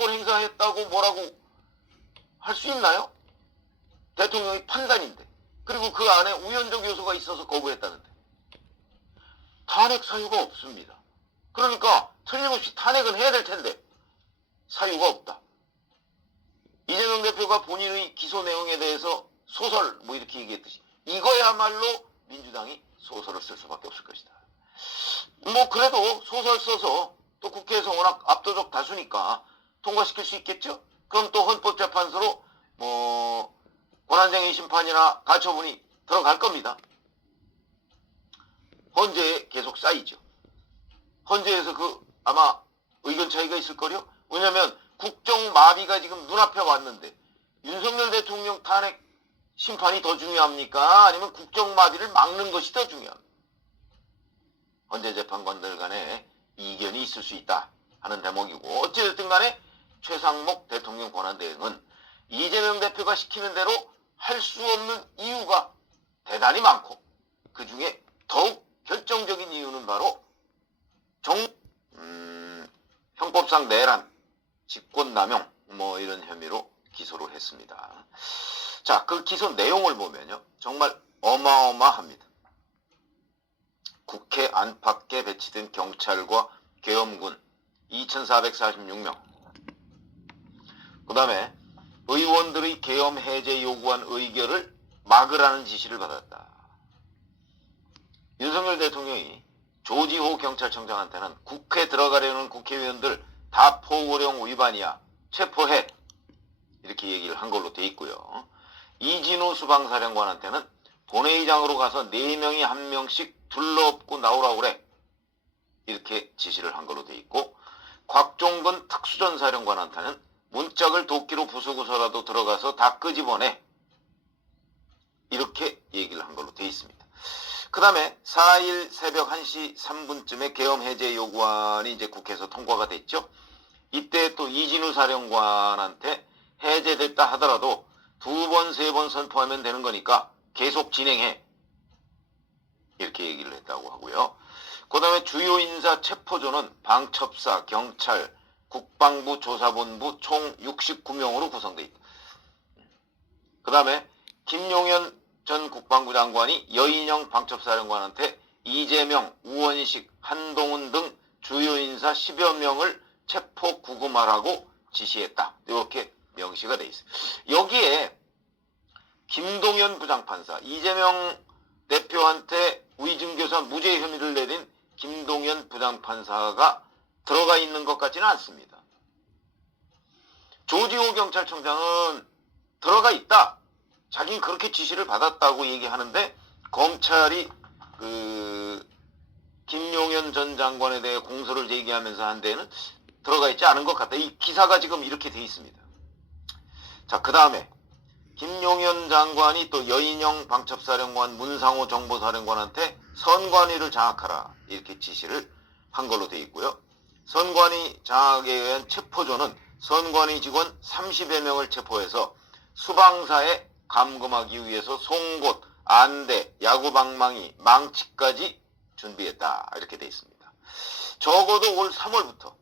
기소권 행사했다고 뭐라고 할 수 있나요? 대통령의 판단인데. 그리고 그 안에 우연적 요소가 있어서 거부했다는데. 탄핵 사유가 없습니다. 그러니까 틀림없이 탄핵은 해야 될 텐데 사유가 없다. 이재명 대표가 본인의 기소 내용에 대해서 소설 뭐 이렇게 얘기했듯이 이거야말로 민주당이 소설을 쓸 수밖에 없을 것이다. 뭐 그래도 소설 써서 또 국회에서 워낙 압도적 다수니까 통과시킬 수 있겠죠? 그럼 또 헌법재판소로 뭐 권한쟁의 심판이나 가처분이 들어갈 겁니다. 헌재에 계속 쌓이죠. 헌재에서 그 아마 의견 차이가 있을 거요. 왜냐면 국정 마비가 지금 눈앞에 왔는데 윤석열 대통령 탄핵 심판이 더 중요합니까? 아니면 국정 마비를 막는 것이 더 중요합니까? 헌재 재판관들 간에 이견이 있을 수 있다 하는 대목이고, 어찌됐든 간에 최상목 대통령 권한대행은 이재명 대표가 시키는 대로 할 수 없는 이유가 대단히 많고, 그 중에 더욱 결정적인 이유는 바로 형법상 내란, 직권남용 뭐 이런 혐의로 기소를 했습니다. 자, 그 기소 내용을 보면요, 정말 어마어마합니다. 국회 안팎에 배치된 경찰과 계엄군 2,446명, 그 다음에 의원들의 계엄 해제 요구한 의결을 막으라는 지시를 받았다. 윤석열 대통령이 조지호 경찰청장한테는 국회 들어가려는 국회의원들 다 포고령 위반이야, 체포해, 이렇게 얘기를 한 걸로 돼 있고요. 이진우 수방사령관한테는 본회의장으로 가서 4명이 1명씩 둘러엎고 나오라고 그래, 이렇게 지시를 한 걸로 돼 있고, 곽종근 특수전사령관한테는 문짝을 도끼로 부수고서라도 들어가서 다 끄집어내, 이렇게 얘기를 한 걸로 돼 있습니다. 그 다음에 4일 새벽 1시 3분쯤에 계엄 해제 요구안이 이제 국회에서 통과가 됐죠. 이때 또 이진우 사령관한테 해제됐다 하더라도 2번, 3번 선포하면 되는 거니까 계속 진행해, 이렇게 얘기를 했다고 하고요. 그 다음에 주요 인사 체포조는 방첩사, 경찰, 국방부 조사본부 총 69명으로 구성되어 있다. 그 다음에 김용현 전 국방부 장관이 여인영 방첩사령관한테 이재명, 우원식, 한동훈 등 주요 인사 10여 명을 체포 구금하라고 지시했다, 이렇게 명시가 되어 있어요. 여기에 김동연 부장판사, 이재명 대표한테 위증교사 무죄 혐의를 내린 김동연 부장판사가 들어가 있는 것 같지는 않습니다. 조지호 경찰청장은 들어가 있다, 자기는 그렇게 지시를 받았다고 얘기하는데, 검찰이 김용현 전 장관에 대해 공소를 제기하면서 한 데는 들어가 있지 않은 것 같다. 이 기사가 지금 이렇게 돼 있습니다. 자, 그 다음에 김용현 장관이 또 여인영 방첩사령관, 문상호 정보사령관한테 선관위를 장악하라, 이렇게 지시를 한 걸로 돼 있고요. 선관위 장악에 의한 체포조는 선관위 직원 30여 명을 체포해서 수방사에 감금하기 위해서 송곳, 안대, 야구방망이, 망치까지 준비했다, 이렇게 돼 있습니다. 적어도 올 3월부터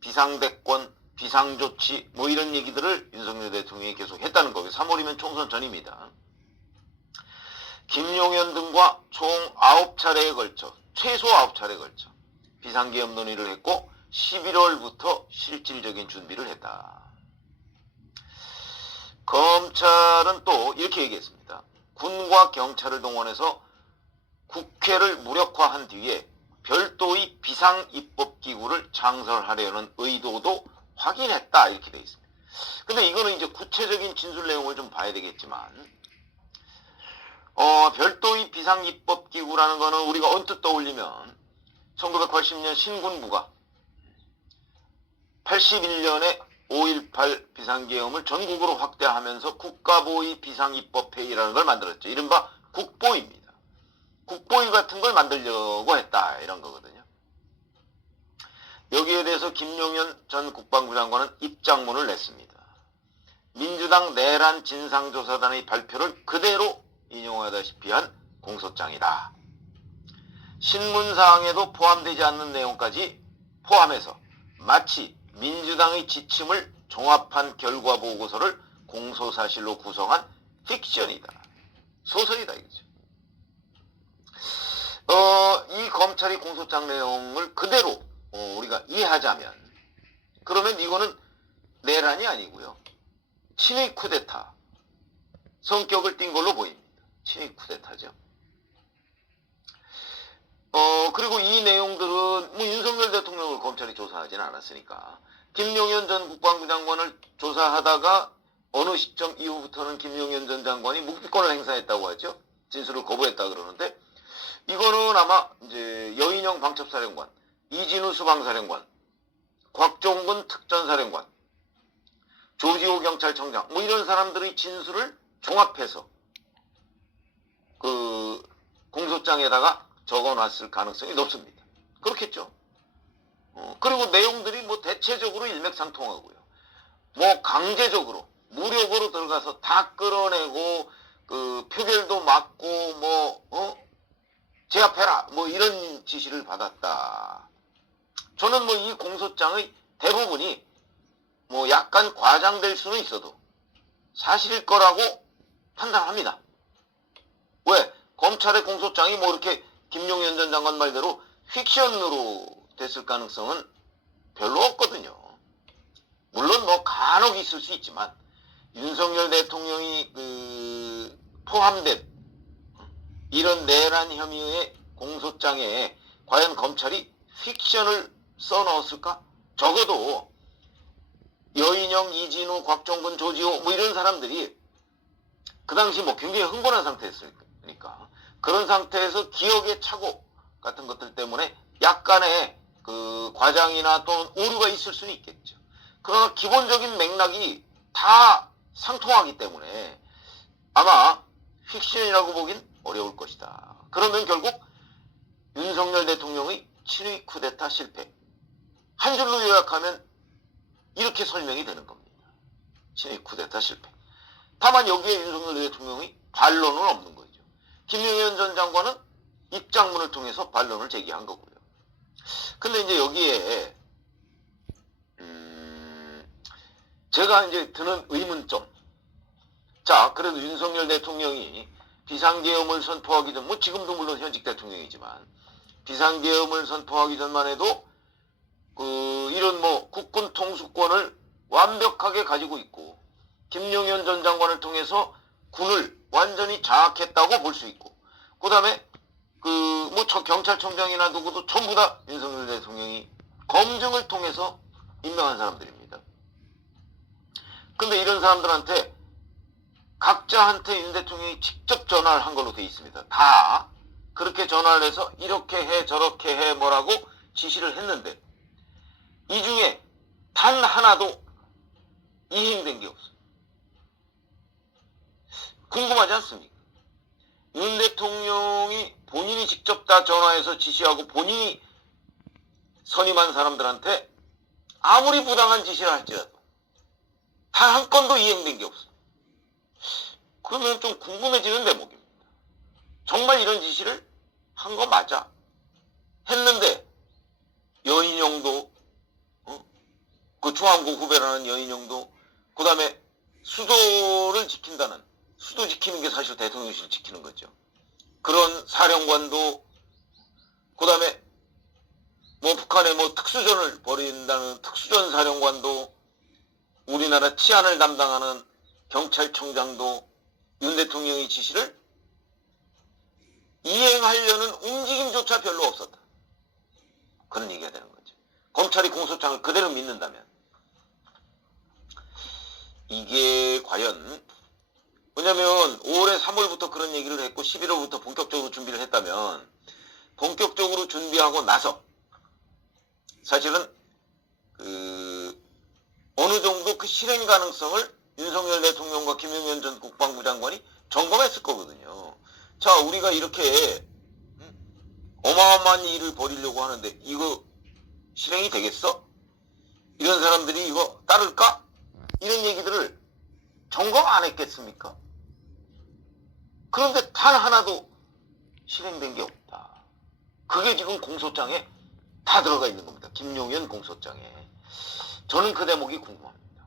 비상대권, 비상조치 뭐 이런 얘기들을 윤석열 대통령이 계속 했다는 거고요. 3월이면 총선 전입니다. 김용현 등과 총 9차례에 걸쳐, 최소 9차례에 걸쳐 비상계엄 논의를 했고 11월부터 실질적인 준비를 했다. 검찰은 또 이렇게 얘기했습니다. 군과 경찰을 동원해서 국회를 무력화한 뒤에 별도의 비상입법기구를 창설하려는 의도도 확인했다, 이렇게 되어 있습니다. 근데 이거는 이제 구체적인 진술 내용을 좀 봐야 되겠지만, 별도의 비상입법기구라는 거는 우리가 언뜻 떠올리면 1980년 신군부가 81년에 5.18 비상계엄을 전국으로 확대하면서 국가보위 비상입법회의라는 걸 만들었죠. 이른바 국보위입니다. 국보위 같은 걸 만들려고 했다, 이런 거거든요. 여기에 대해서 김용현 전 국방부 장관은 입장문을 냈습니다. 민주당 내란 진상조사단의 발표를 그대로 인용하다시피 한 공소장이다. 신문사항에도 포함되지 않는 내용까지 포함해서 마치 민주당의 지침을 종합한 결과 보고서를 공소사실로 구성한 픽션이다. 소설이다 이거죠. 이 검찰이 공소장 내용을 그대로 우리가 이해하자면, 그러면 이거는 내란이 아니고요, 친위 쿠데타 성격을 띈 걸로 보입니다. 친위 쿠데타죠. 그리고 이 내용들은 뭐 윤석열 대통령을 검찰이 조사하지는 않았으니까 김용현 전 국방부 장관을 조사하다가 어느 시점 이후부터는 김용현 전 장관이 묵비권을 행사했다고 하죠. 진술을 거부했다 그러는데, 이거는 아마 이제 여인영 방첩사령관, 이진우 수방사령관, 곽종근 특전사령관, 조지호 경찰청장 뭐 이런 사람들의 진술을 종합해서 그 공소장에다가 적어놨을 가능성이 높습니다. 그렇겠죠. 그리고 내용들이 뭐 대체적으로 일맥상통하고요. 뭐 강제적으로 무력으로 들어가서 다 끌어내고 그 표결도 맞고 제압해라 뭐 이런 지시를 받았다. 저는 뭐 이 공소장의 대부분이 뭐 약간 과장될 수는 있어도 사실일 거라고 판단합니다. 왜? 검찰의 공소장이 뭐 이렇게 김용현 전 장관 말대로 픽션으로 됐을 가능성은 별로 없거든요. 물론 뭐 간혹 있을 수 있지만 윤석열 대통령이 포함된 이런 내란 혐의의 공소장에 과연 검찰이 픽션을 써넣었을까? 적어도 여인영, 이진우, 곽종근, 조지호 뭐 이런 사람들이 그 당시 뭐 굉장히 흥분한 상태였으니까 그런 상태에서 기억의 착오 같은 것들 때문에 약간의 그 과장이나 또는 오류가 있을 수는 있겠죠. 그러나 기본적인 맥락이 다 상통하기 때문에 아마 픽션이라고 보긴 어려울 것이다. 그러면 결국 윤석열 대통령의 친위 쿠데타 실패, 한 줄로 요약하면 이렇게 설명이 되는 겁니다. 친위 쿠데타 실패. 다만 여기에 윤석열 대통령의 반론은 없는 거죠. 김용현 전 장관은 입장문을 통해서 반론을 제기한 거고요. 근데 이제 여기에 제가 이제 드는 의문점. 자, 그래도 윤석열 대통령이 비상계엄을 선포하기 전, 뭐 지금도 물론 현직 대통령이지만 비상계엄을 선포하기 전만 해도 이런 뭐 국군 통수권을 완벽하게 가지고 있고 김용현 전 장관을 통해서 군을 완전히 장악했다고 볼 수 있고, 그 다음에 뭐 경찰청장이나 누구도 전부 다 윤석열 대통령이 검증을 통해서 임명한 사람들입니다. 근데 이런 사람들한테 각자한테 윤 대통령이 직접 전화를 한 걸로 돼 있습니다. 다 그렇게 전화를 해서 이렇게 해 저렇게 해 뭐라고 지시를 했는데 이 중에 단 하나도 이행된 게 없어요. 궁금하지 않습니까? 윤 대통령이 본인이 직접 다 전화해서 지시하고 본인이 선임한 사람들한테 아무리 부당한 지시를 할지라도 단 한 건도 이행된 게 없어요. 그러면 좀 궁금해지는 대목입니다. 정말 이런 지시를 한 거 맞아? 했는데 여인영도 그 중앙고 후배라는 여인영도, 그 다음에 수도를 지킨다는, 수도 지키는 게 사실 대통령실 지키는 거죠. 그런 사령관도, 그 다음에 뭐 북한에 뭐 특수전을 벌인다는 특수전 사령관도, 우리나라 치안을 담당하는 경찰청장도 윤 대통령의 지시를 이행하려는 움직임조차 별로 없었다. 그런 얘기가 되는 거죠. 검찰이 공소장을 그대로 믿는다면 이게 과연, 왜냐면 5월에 3월부터 그런 얘기를 했고 11월부터 본격적으로 준비를 했다면 본격적으로 준비하고 나서 사실은 어느 정도 그 실행 가능성을 윤석열 대통령과 김용현 전 국방부 장관이 점검했을 거거든요. 자, 우리가 이렇게 어마어마한 일을 벌이려고 하는데 이거 실행이 되겠어? 이런 사람들이 이거 따를까? 이런 얘기들을 점검 안 했겠습니까? 그런데 단 하나도 실행된 게 없다. 그게 지금 공소장에 다 들어가 있는 겁니다. 김용현 공소장에. 저는 그 대목이 궁금합니다.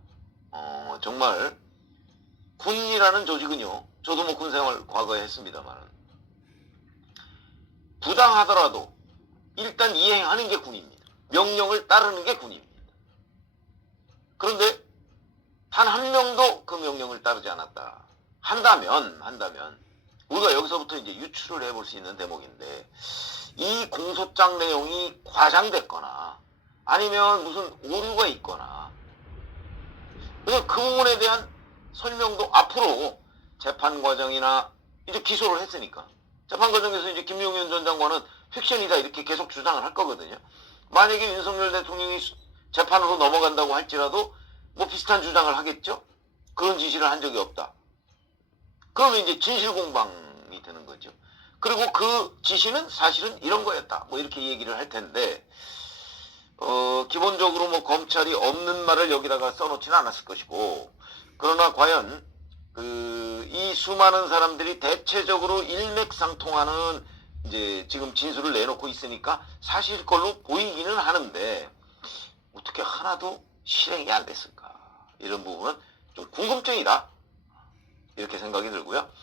정말 군이라는 조직은요, 저도 뭐 군생활 과거에 했습니다만 부당하더라도 일단 이행하는 게 군입니다. 명령을 따르는 게 군입니다. 그런데 단 한 명도 그 명령을 따르지 않았다. 한다면 우리가 여기서부터 이제 유추를 해볼 수 있는 대목인데, 이 공소장 내용이 과장됐거나 아니면 무슨 오류가 있거나, 그래서 그 부분에 대한 설명도 앞으로 재판 과정이나 이제 기소를 했으니까 재판 과정에서 이제 김용현 전 장관은 픽션이다 이렇게 계속 주장을 할 거거든요. 만약에 윤석열 대통령이 재판으로 넘어간다고 할지라도 뭐 비슷한 주장을 하겠죠. 그런 지시를 한 적이 없다. 그러면 이제 진실공방이 되는 거죠. 그리고 그 지시는 사실은 이런 거였다. 뭐 이렇게 얘기를 할 텐데, 기본적으로 뭐 검찰이 없는 말을 여기다가 써놓지는 않았을 것이고, 그러나 과연 이 수많은 사람들이 대체적으로 일맥상통하는 이제 지금 진술을 내놓고 있으니까 사실 걸로 보이기는 하는데 어떻게 하나도 실행이 안 됐을까? 이런 부분은 좀 궁금증이다. 이렇게 생각이 들고요.